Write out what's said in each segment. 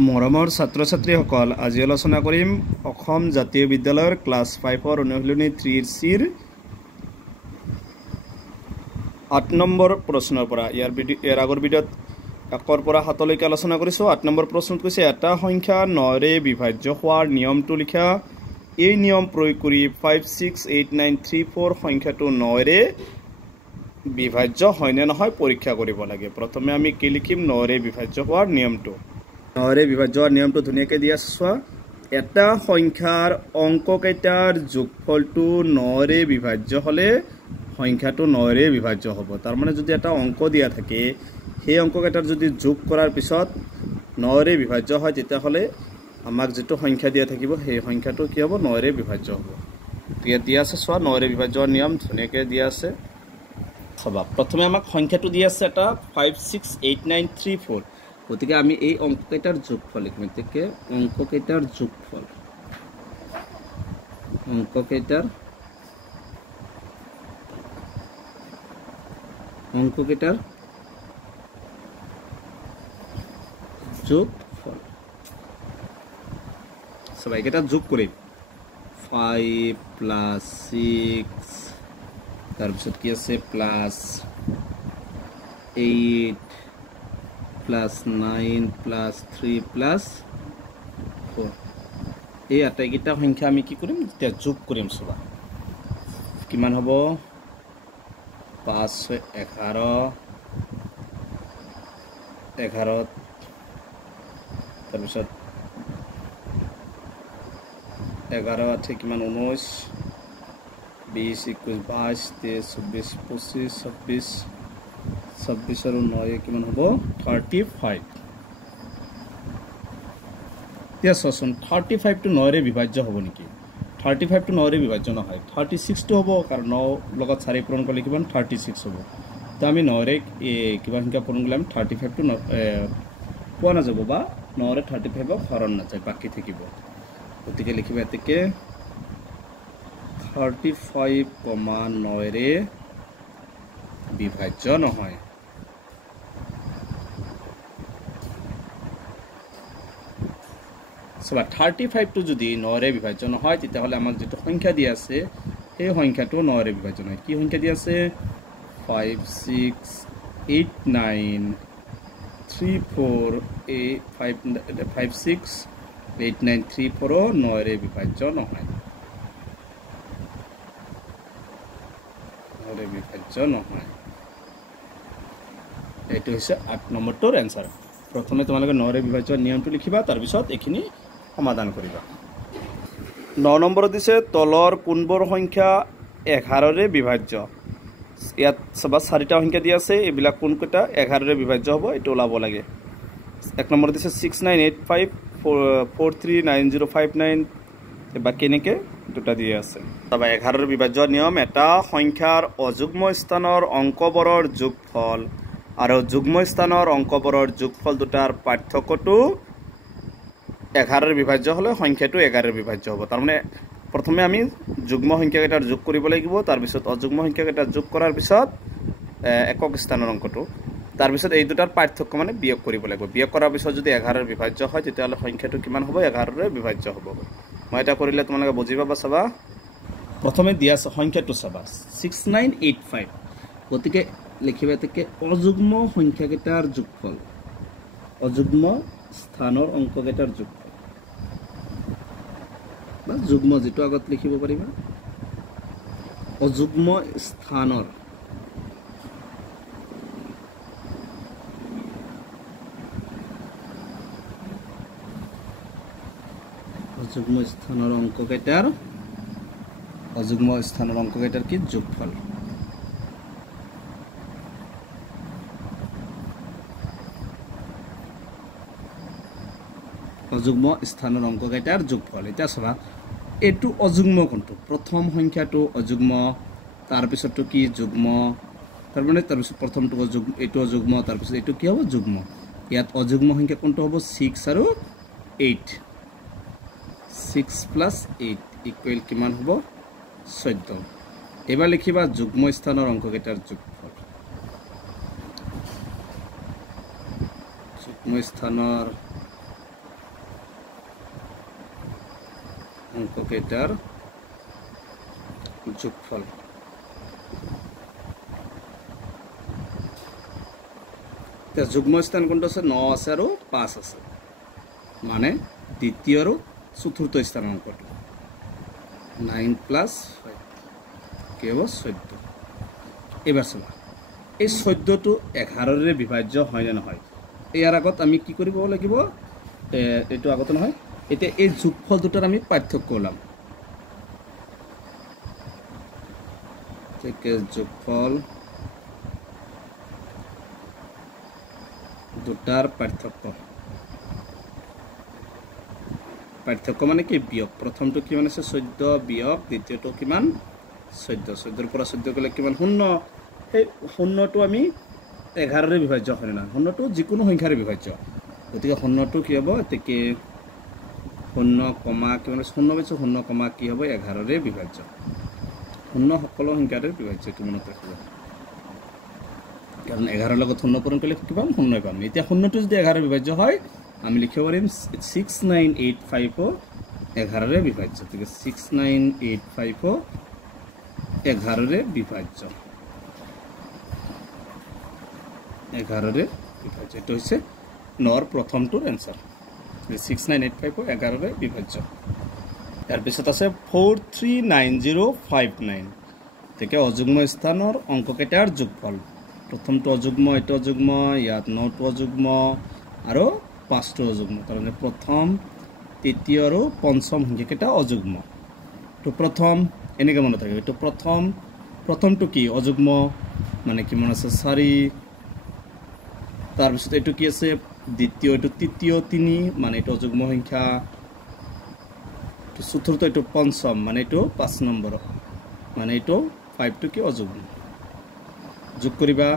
মৰমৰ ছাত্ৰ ছাত্ৰীসকল, আজি আলোচনা কৰিম অসম জাতীয় বিদ্যালয়ৰ ক্লাছ 5 অনুশীলনী 3C ৰ 8 নম্বৰ প্ৰশ্নৰ পৰা ইয়াৰ আগৰ ভিডিঅ'ত 1 পৰা 7 লৈকে আলোচনা কৰিছো। 8 নম্বৰ প্ৰশ্নত কৈছে এটা সংখ্যা 9 ৰে বিভাজ্য হোৱাৰ নিয়মটো লিখা। এই নিয়ম প্ৰয়োগ কৰি 568934 সংখ্যাটো 9 ৰে বিভাজ্য হয় নে নহয় পৰীক্ষা কৰিব লাগে। প্ৰথমে আমি কি লিখিম? 9 ৰে বিভাজ্য হোৱাৰ নিয়মটো। 9 ৰে বিভাজ্য হোৱাৰ নিয়মটো ধুনীয়াকৈ দিয়া আছে। এটা সংখ্যাৰ অংককেইটাৰ যোগফলটো 9 ৰে বিভাজ্য হলে সংখ্যাটো 9 ৰে বিভাজ্য হ'ব। তাৰ মানে যদি এটা অংক দিয়া থাকে, সেই অংককেইটাৰ যদি যোগ কৰাৰ পিছত 9 ৰে বিভাজ্য হয়, তেতিয়াহ'লে আমাক যেটো সংখ্যা দিয়া থাকিব সেই সংখ্যাটো কি হ'ব? 9 ৰে বিভাজ্য হ'ব। ইয়াত দিয়া আছে, চোৱা 9 ৰে বিভাজ্য হোৱাৰ নিয়ম ধুনীয়াকৈ দিয়া আছে। চাবা, প্ৰথমে আমাক সংখ্যাটো দিয়া আছে এটা 568934। গতিকে আমি এই অংককেইটাৰ যোগফল লিখিম। এতেকে অংককেইটাৰ যোগফল, অংককেইটাৰ যোগফল। সবাই এটা যোগ কৰিম। 5 + 6 তাৰপিছত কি আছে প্লাস 8 + 9 + 3 + 4। এই আটাইকেইটা সংখ্যা আমি কি কৰিম? এতিয়া যোগ কৰিম। চবা কিমান হ'ব? 5 × 11 তাৰপিছত 11 × 8 কিমান? 19 20 21 22 23 24 25 26 আৰু 9 কিমান হ'ব? 35। এতিয়া চোৱাচোন 35 টো 9 ৰে বিভাজ্য হ'ব নেকি? 35 টো 9 ৰে বিভাজ্য নহয়। 36 টো হ'ব, কাৰণ 9 লগত 4 পূৰণ কৰিলে কিমান? 36 হ'ব। তো আমি 9 ৰে কিবা সংখ্যা পূৰণ কৰিলে আমি 35 টো পোৱা নাযাব, বা 9 ৰে 35 হৰণ নাযায়, বাকী থাকিব। গতিকে লিখিবা এতেকে 35, 9 ৰে বিভাজ্য নহয়। সবা 35 টো যদি 9 ৰে বিভাজ্য নহয়, তেতিয়াহ'লে আমাক যেটো সংখ্যা দিয়া আছে সেই সংখ্যাটো 9 ৰে বিভাজ্য নহয়। কি সংখ্যা দিয়া আছে? 568934 9 ৰে বিভাজ্য নহয়। 9 ৰে বিভাজ্য নহয়। এইটো হৈছে 8 নম্বৰটোৰ এনসাৰ। প্ৰথমে তোমালোকে 9 ৰে বিভাজ্য নিয়মটো লিখিবা, তাৰ পিছত এইখিনি সমাধান কৰিবা। 9 নম্বৰত দিছে তলৰ কোনবোৰ সংখ্যা 11 ৰে বিভাজ্য। ইয়াত সবা 4টা সংখ্যা দিয়া আছে, এইবিলাক কোনকেইটা 11 ৰে বিভাজ্য হ'ব এইটো ওলাব লাগে। 1 নম্বৰত দিছে 6985439059, বাকি এনেকে দুটা দিয়া আছে। তবে 11 ৰে বিভাজ্য নিয়ম: এটা সংখ্যাৰ অযুগ্ম স্থানৰ অংকবোৰৰ যোগফল আৰু যুগ্ম স্থানৰ অংকবোৰৰ যোগফল দুটাৰ পাৰ্থক্যটো 11 ৰে বিভাজ্য হলে সংখ্যাটো 11 ৰে বিভাজ্য হ'ব। তাৰ মানে প্ৰথমে আমি যুগ্ম সংখ্যাকেইটাৰ যোগ কৰিব লাগিব, তাৰ পিছত অযুগ্ম সংখ্যাকেইটাৰ যোগ কৰাৰ পিছত একক স্থানৰ অংকটো, তাৰ পিছত এই দুটাৰ পাৰ্থক্য মানে বিয়োগ কৰিব লাগিব। বিয়োগ কৰাৰ পিছত যদি 11 ৰে বিভাজ্য হয়, তেতিয়াহ'লে সংখ্যাটো কিমান হ'ব? 11 ৰে বিভাজ্য হ'ব। মই এটা কৰিলে তোমালোকে বুজি পাবা। চাবা প্ৰথমে দিয়া আছে সংখ্যাটো, চাবা 6985। গতিকে লিখিবা এতেকে অযুগ্ম সংখ্যাকেইটাৰ যোগফল, অযুগ্ম স্থানৰ অংককেইটাৰ যোগফল, বা যুগ্ম যেটো আগত লিখিব পাৰিবা, অযুগ্ম স্থানৰ অংককেইটাৰ কি? যোগফল। অযুগ্ম স্থানৰ অংককেইটাৰ যোগফল। এতিয়া চাবা এইটো অযুগ্ম কোনটো? প্ৰথম সংখ্যাটো অযুগ্ম, তাৰপিছতটো কি? যুগ্ম। তাৰপিছত প্ৰথমটো অযুগ্ম, এইটো অযুগ্ম, তাৰপিছত এইটো কি হ'ব? যুগ্ম। ইয়াত অযুগ্ম সংখ্যা কোনটো হ'ব? 6 আৰু 8। 6 + 8 = কিমান হ'ব? 14। এবাৰ লিখিবা যুগ্ম স্থানৰ অংককেইটাৰ যোগফল। যুগ্ম স্থানৰ অঙ্ককেইটাৰ যোগফল যুগ্ম স্থান কোনটো আছে 9 আছে আৰু 5 আছে মানে দ্বিতীয় আৰু চতুৰ্থ স্থানৰ অঙ্কটো 9 + 5 কি হ'ব 14 এবাৰ চাবা এই 14টো 11 ৰে বিভাজ্য হয় না নহয় ইয়াৰ আগত আমি কি কৰিব লাগিব এটো আগত নহয় এতিয়া এই যোগফল দুটাৰ আমি পাৰ্থক্য ওলাম ঠিক যোগফল দুটাৰ পাৰ্থক্য মানে কি বিয়োগ প্ৰথমটো কিমান আছে 14 বিয়োগ দ্বিতীয়টো কিমান 14 14 ৰ পৰা 14 গলে কিমান 0 এই 0টো আমি 11 ৰে বিভাজ্য হয় না 0টো যিকোনো সংখ্যাৰে বিভাজ্য গতিকে 0টো কি হ'ব এতেকে 0, কিমান 0 বেছ 0, কি হ'ব 11 ৰে বিভাজ্য 0 সকলো সংখ্যাৰে বিভাজ্য কিমানত ৰাখিব কাৰণ 11 লগত 0 পূৰণ কৰিলে কিমান 0 পাম এতিয়া 0টো যদি 11 বিভাজ্য হয় আমি লিখিব পাৰিম 6985 11 ৰে বিভাজ্য ঠিক আছে 6985 11 ৰে বিভাজ্য 11 ৰে বিভাজ্য এটো হৈছে নৰ প্ৰথমটোৰ आंसर 6985 11 ৰে বিভাজ্য ইয়াৰ পিছত আছে 439059 থেকে অযুগ্ম স্থানৰ অঙ্ককেইটাৰ যোগফল প্ৰথমটো অযুগ্ম এটো অযুগ্ম ইয়াত 9টো অযুগ্ম আৰু 5টো অযুগ্ম তাৰমানে প্ৰথম তৃতীয় আৰু পঞ্চম সংখ্যাকেইটা অযুগ্ম তো প্ৰথম এনেকৈ মনত ৰাখিব তো প্ৰথমটো কি অযুগ্ম মানে কিমান আছে 4 তাৰ পিছত এটো কি আছে দ্বিতীয় এটো তৃতীয় 3 মানে এটো অযুগ্ম সংখ্যা তো চতুৰ্থ এটো পঞ্চম মানে এটো 5 নম্বৰ মানে এটো 5 টো কি অযুগ্ম যোগ কৰিবা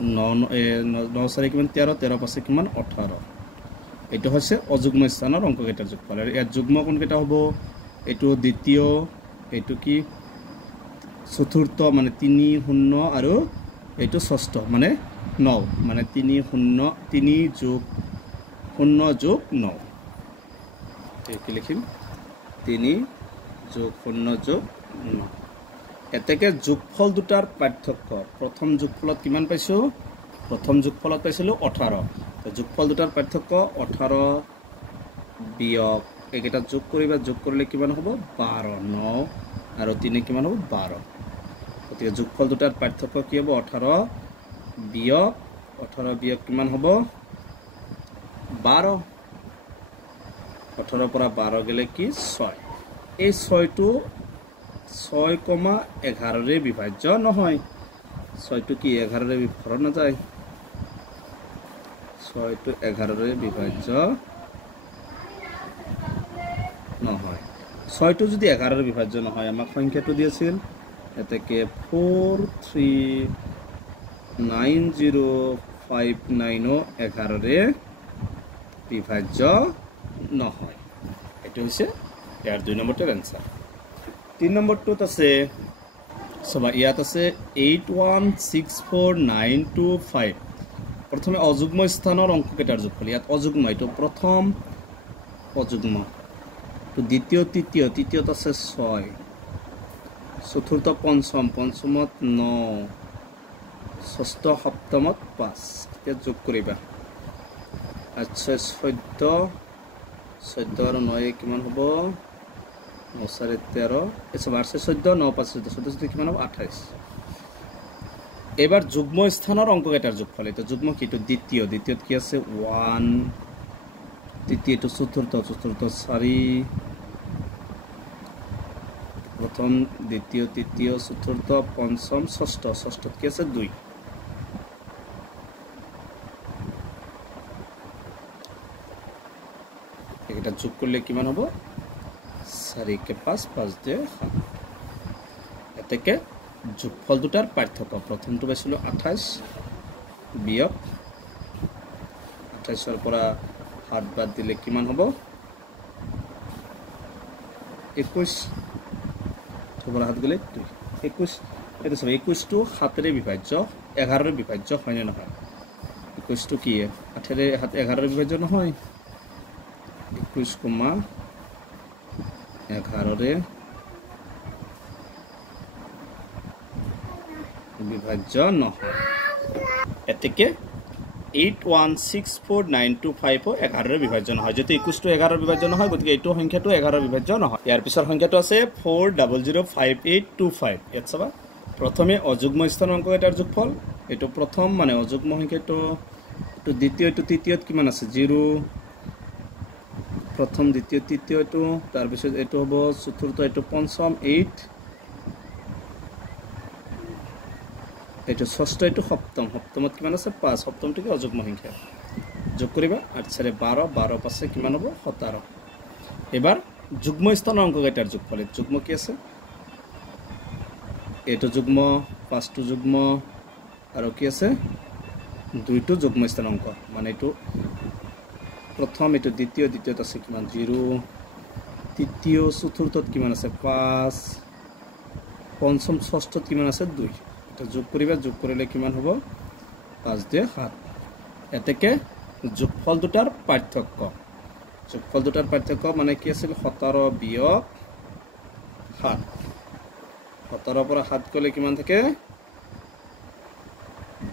9 4 কিমান 13 13 5 কিমান 18 এটো হৈছে অযুগ্ম স্থানৰ অঙ্ককেইটাৰ যোগফল আৰু ইয়াৰ যুগ্ম কোনকেইটা হ'ব এটো দ্বিতীয় এটো কি চতুৰ্থ মানে 3 0 আৰু এটো ষষ্ঠ মানে 9 মানে 3 0 3 যোগ 0 যোগ 9 কি লিখিম 3 যোগ 0 যোগ 9 এতেকে যোগফল দুটাৰ পাৰ্থক্য প্ৰথম যোগফলত কিমান পাইছো প্ৰথম যোগফলত পাইছিলো 18 তো যোগফল দুটাৰ পাৰ্থক্য 18 বিয়োগ একেটা যোগ কৰিবা যোগ কৰিলে কিমান হ'ব 12 9 আৰু 3 কিমান হ'ব 12 গতিকে যোগফল দুটাৰ পাৰ্থক্য কি হ'ব 18 বিয়োগ কিমান হ'ব 12 18 পৰা 12 গলে কি 6 এই 6টো 6,11 ৰে বিভাজ্য নহয় 6টো কি 11 ৰে বিভাজ্য না যায় 6টো 11 ৰে বিভাজ্য নহয় 6টো যদি 11 ৰে বিভাজ্য নহয় আমাক সংখ্যাটো দিছিল এতেকে 439059 11 ৰে বিভাজ্য নহয় এটো হৈছে ইয়াৰ 2 নম্বৰটোৰ आंसर 3 নম্বৰটোত আছে সবা ইয়াত আছে 8164925 প্ৰথমে অযুগ্ম স্থানৰ অঙ্ককেইটাৰ যোগফল ইয়াত অযুগ্ম এটো প্ৰথম অযুগ্ম তো দ্বিতীয় তৃতীয়ত আছে 6 চতুৰ্থ পঞ্চমত 9 ষষ্ঠ সপ্তমত 5 এতিয়া যোগ কৰিবা আচ্ছা 14 আৰু 9 কিমান হ'ব 9 4 13 এসব আছে 14 9 5 14 কিমান হ'ব 28 এবাৰ যুগ্ম স্থানৰ অঙ্ককেইটাৰ যোগফল এটা যুগ্ম কিটো দ্বিতীয়ত কি আছে 1 তৃতীয়টো চতুৰ্থ 4 প্রথম দ্বিতীয় তৃতীয় চতুর্থ পঞ্চম ষষ্ঠ কি আছে 2 এটা যোগ করলে কিমান হবে 4 কে 5 5 দিয়ে 7 এতেকে যোগফল দুটার পার্থক্য প্রথমটো পাইছিল 28 বিয়োগ 28 এর পৰা 7 বাদ দিলে কিমান হবে 21 হাত গলে 21 এটা সব 21 টো 7 ৰে বিভাজ্য 11 ৰে বিভাজ্য হয় না নহয় 21 টো কি 8 ৰে 11 ৰে বিভাজ্য নহয় 21, 11ৰে বিভাজ্য নহয় এতেকে 81649255 11ৰে বিভাজ্য নহয় যদি 21 বিভাজ্য নহয় গতিকে এইটো সংখ্যাটো 11ৰ বিভাজ্য নহয় ইয়াৰ পিছৰ সংখ্যাটো আছে 400585 ইয়াত চাবা প্ৰথমে অযুগ্ম স্থানাংক এটাৰ যোগফল এটো প্ৰথম মানে অযুগ্ম সংখ্যাটো তো দ্বিতীয় তো তৃতীয়ত কিমান আছে 0 প্রথম দ্বিতীয় তৃতীয়টো তাৰ পিছত এটো হ'ব চতুৰ্থ এটো পঞ্চম 8 এটো ষষ্ঠ এটো সপ্তম সপ্তমত কিমান আছে 5 সপ্তমটো কি অযুগ্ম সংখ্যা যোগ কৰিবা 8 4 12 12 পাছে কিমান হ'ব 17 এবাৰ যুগ্ম স্থানাংক এটাৰ যোগফল যুগ্ম কি আছে এটো যুগ্ম পাঁচটো যুগ্ম আৰু কি আছে দুইটো যুগ্ম স্থানাংক মানে এটো প্ৰথম এটো দ্বিতীয় দ্বিতীয়ত আছে কিমান 0 তৃতীয় চতুৰ্থত কিমান আছে 5 পঞ্চম ষষ্ঠত কিমান আছে 2 এটা যোগ কৰিবা যোগ কৰিলে কিমান হ'ব 5 2 7 এতেকে যোগফল দুটাৰ পাৰ্থক্য মানে কি আছিল 17 বিয়োগ 7 17 পৰা 7 গলে কিমান থাকে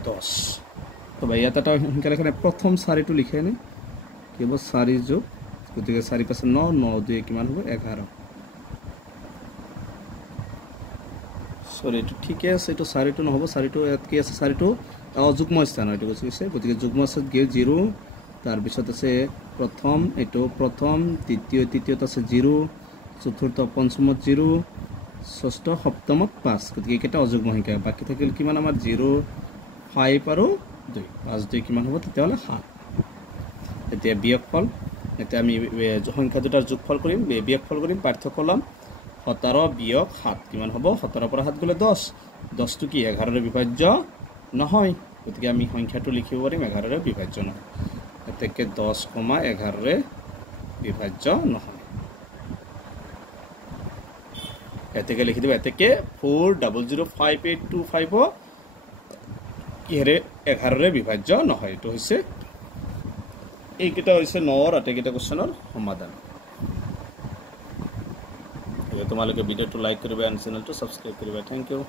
10 তো ভাই এটা সংখ্যা এখানে প্রথম সারিটো লিখে নে কি হ'ব 4 যোগ গতিকে 4 পাছে 9 9 2 কিমান হ'ব 11 সরি এটো ঠিকই আছে এটো 4টো নহব 4টো এত কি আছে 4টো অযুগ্ম স্থান এটো কৈছে গতিকে যুগ্ম আছে 0 তাৰ পিছত আছে প্ৰথম এটো প্ৰথম তৃতীয়ত আছে 0 চতুৰ্থ পঞ্চমত 0 ষষ্ঠ সপ্তমত 5 গতিকে এটা অযুগ্ম সংখ্যা বাকি থাকিল কিমান আমাৰ 0 5 আৰু 2 5 2 কিমান হ'ব তেতিয়াহলে 7 এতিয়া বিয়োগফল এটা আমি সংখ্যা দুটাৰ যোগফল কৰিম বিয়োগফল কৰিম পাৰ্থক্য লম 17 বিয়োগ 7 কিমান হ'ব 17 পৰা 7 গলে 10 10 টো কি 11ৰে বিভাজ্য নহয় গতিকে আমি সংখ্যাটো লিখিব পাৰিম 11ৰে বিভাজ্য নহয় এতেকে 10, 11ৰে বিভাজ্য নহয় এতেকে লিখি দিব এতেকে 400585 কি হেৰে 11ৰে বিভাজ্য নহয় এটো হৈছে এইকেইটা হৈছে 9 আৰু আটাইকেইটা কোৱেশ্চনৰ সমাধান তোমালোকে ভিডিওটো লাইক কৰিবা আৰু চেনেলটো সাবস্ক্ৰাইব কৰিবা থ্যাংক ইউ